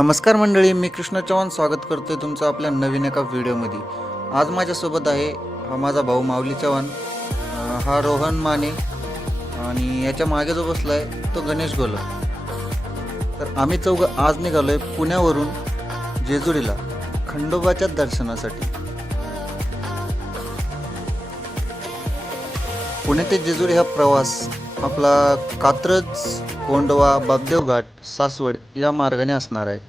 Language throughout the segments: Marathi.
नमस्कार मंडळी, मी कृष्ण चव्हाण स्वागत करतोय तुमचं आपल्या नवीन एका व्हिडिओमध्ये। आज माझ्यासोबत आहे हा माझा भाऊ माऊली चव्हाण, हा रोहन माने आणि याच्या मागे जो बसला आहे तो गणेश गोल। तर आम्ही चौघं आज निघालोय पुण्यावरून जेजुरीला खंडोबाच्या दर्शनासाठी। पुणे ते जेजुरी हा प्रवास आपला कात्रज, कोंढवा, बापदेव घाट, सासवड या मार्गाने असणार आहे।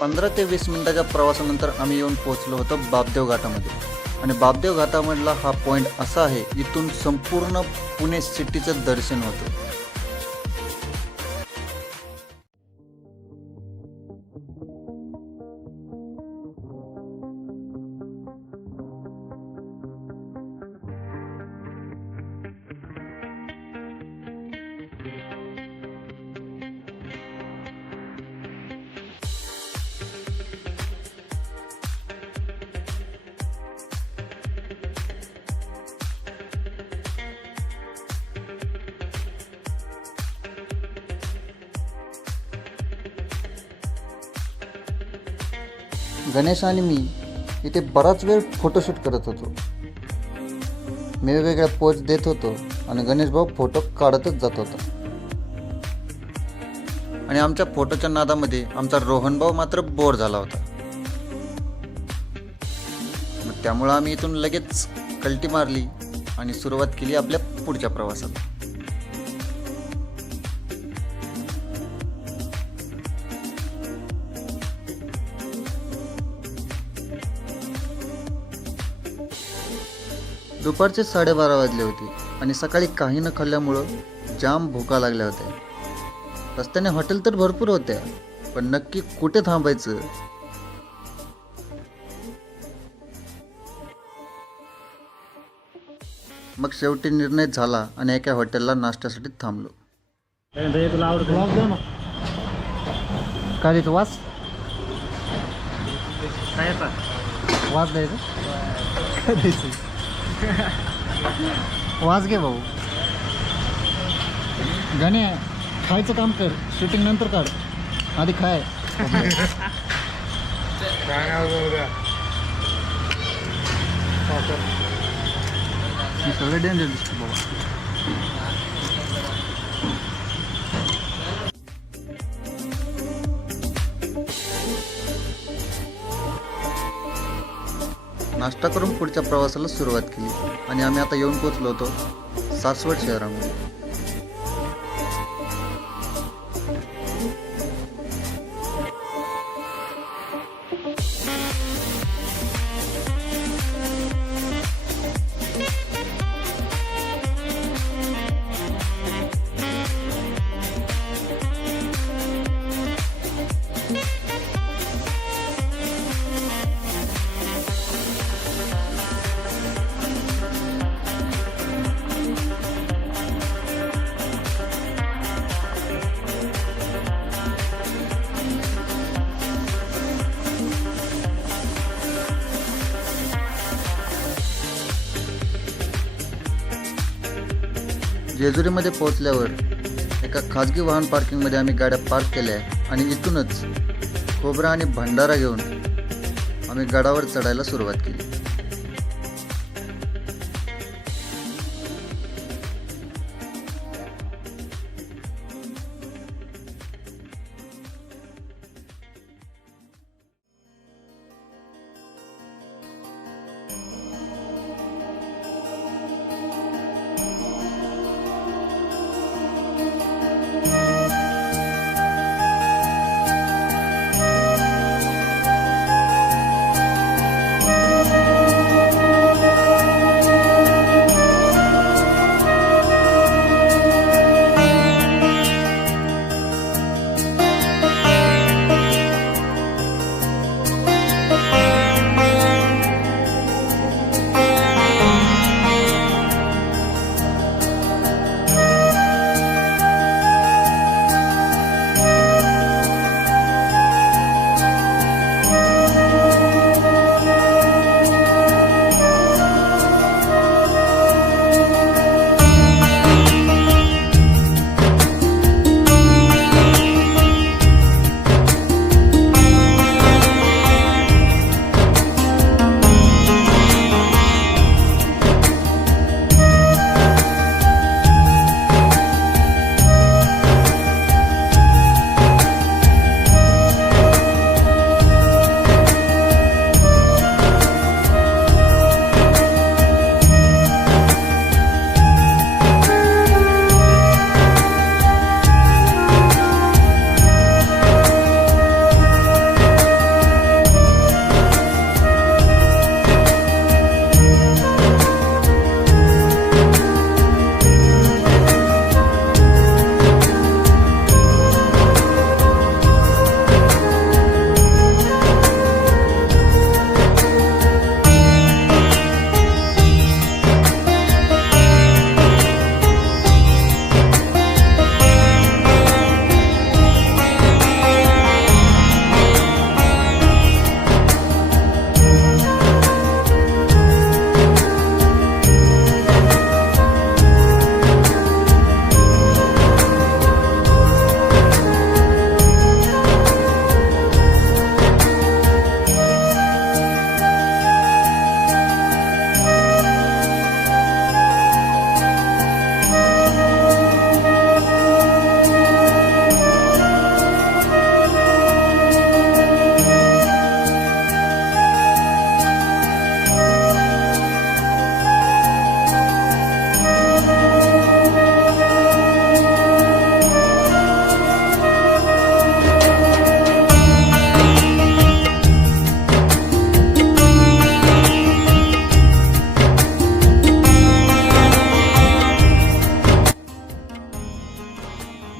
पंधरा ते 20 मिनिटाच्या प्रवासानंतर आम्ही येऊन पोहोचलो होतो बापदेव घाटामध्ये। आणि बापदेव घाटामधला हा पॉईंट असा आहे, इथून संपूर्ण पुणे सिटीचं दर्शन होतं। गणेश आणि मी इथे बराच वेळ फोटोशूट करत होतो। मी वेगवेगळ्या पोज देत होतो आणि गणेश भाऊ फोटो काढतच जात होता। आणि आमच्या फोटोच्या नादामध्ये आमचा रोहन भाऊ मात्र बोर झाला होता। मग त्यामुळं आम्ही इथून लगेच कल्टी मारली आणि सुरुवात केली आपल्या पुढच्या प्रवासाला। दुपारचे 12:30 वाजले होते आणि सकाळी काही न खाल्ल्यामुळं जाम भुका लागल्या होत्या। रस्त्याने हॉटेल तर भरपूर होत्या, पण नक्की कुठे थांबायचं? मग शेवटी निर्णय झाला आणि एका हॉटेलला नाश्त्यासाठी थांबलो। काय देतो वास? वास द्यायचं? काय द्यायचं? वास घे भाऊ। गणे खायचं काम कर, शूटिंग नंतर काढ, आधी खाय. सगळं डेंजर दिसतं बाबा. नाश्ता करून पुढच्या प्रवासाला सुरुवात केली आणि आम्ही आता येऊन पोहोचलो होतो सासवड शहरामध्ये. जेजुरीमध्ये पोहोचल्यावर एका खाजगी वाहन पार्किंगमध्ये आम्ही गाड्या पार्क केल्या आणि इथूनच खोबरा आणि भंडारा घेऊन आम्ही गडावर चढायला सुरुवात केली.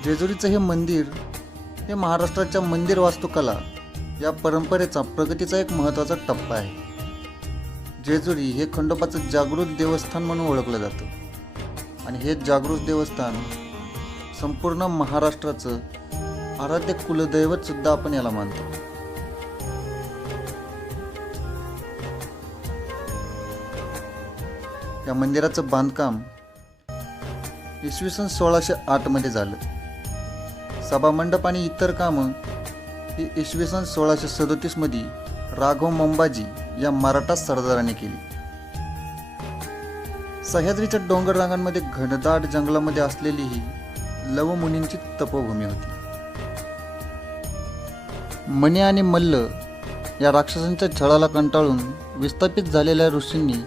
जेजुरीचं हे मंदिर हे महाराष्ट्राच्या मंदिर वास्तुकला या परंपरेचा प्रगतीचा एक महत्त्वाचा टप्पा आहे. जेजुरी हे खंडोबाचं जागृत देवस्थान म्हणून ओळखलं जातं आणि हे जागृत देवस्थान संपूर्ण महाराष्ट्राचं आराध्य कुलदैवत सुद्धा आपण याला मानतो. या मंदिराचं बांधकाम इसवी सन 1608 मध्ये झालं सभामंडप आणि इतर कामं ही इसवी सन 1637 मध्ये राघव मंबाजी या मराठा सरदाराने केली. सह्याद्रीच्या डोंगर रांगांमध्ये घनदाट जंगलामध्ये असलेली ही लवमुनींची तपोभूमी होती. मणी आणि मल्ल या राक्षसांच्या छळाला कंटाळून विस्थापित झालेल्या ऋषींनी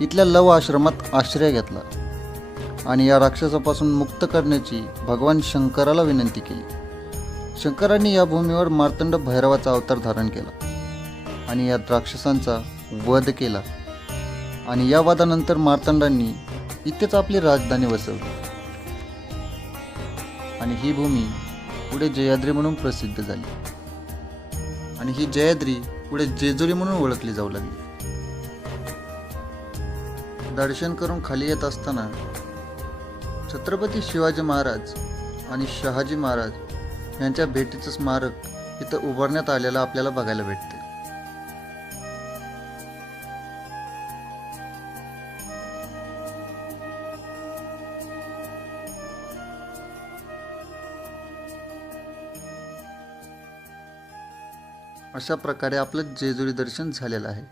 इथल्या लव आश्रमात आश्रय घेतला आणि या राक्षसापासून मुक्त करण्याची भगवान शंकराला विनंती केली. शंकरांनी या भूमीवर मार्तंड भैरवाचा अवतार धारण केला आणि या राक्षसांचा वध केला आणि या वधानंतर मार्तंडांनी इथेच आपली राजधानी वसवली आणि ही भूमी पुढे जयाद्री म्हणून प्रसिद्ध झाली आणि ही जयाद्री पुढे जेजुरी म्हणून ओळखली जाऊ लागली. दर्शन करून खाली येत असताना छत्रपती शिवाजी महाराज आणि शहाजी महाराज यांच्या भेटीचं स्मारक इथं उभारण्यात आलेलं आपल्याला बघायला भेटते. अशा प्रकारे आपलं जेजुरी दर्शन झालेलं आहे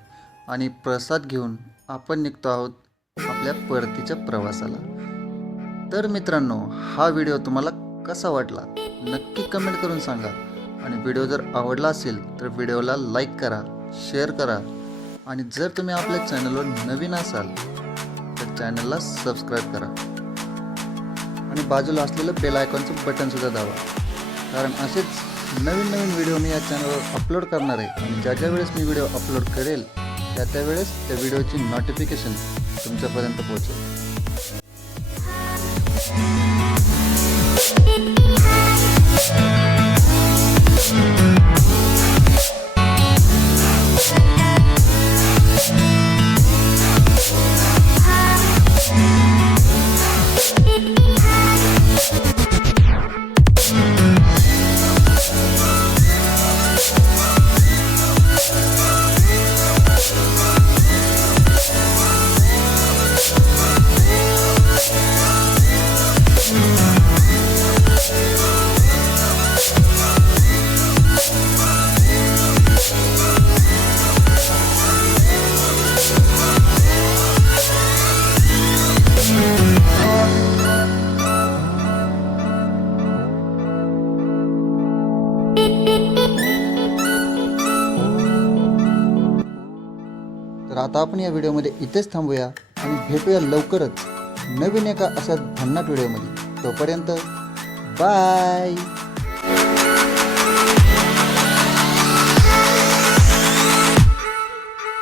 आणि प्रसाद घेऊन आपण निघतो आहोत आपल्या परतीच्या प्रवासाला. तर मित्रांनो, हा व्हिडिओ तुम्हाला कसा वाटला नक्की कमेंट करून सांगा आणि व्हिडिओ जर आवडला असेल तर व्हिडिओला लाईक करा, शेअर करा आणि जर तुम्ही आपल्या चॅनलवर नवीन असाल तर चॅनलला सबस्क्राईब करा आणि बाजूला असलेलं बेल आयकॉनचं बटनसुद्धा दाबा, कारण असेच नवीन व्हिडिओ मी या चॅनलवर अपलोड करणार आहे आणि ज्या वेळेस मी व्हिडिओ अपलोड करेल त्या वेळेस त्या व्हिडिओची नोटिफिकेशन तुमच्यापर्यंत पोहोचेल. तर आता आपण या व्हिडिओमध्ये इथेच थांबूया आणि भेटूया लवकरच नवीन एका अशा भन्नाट व्हिडिओमध्ये. तोपर्यंत बाय.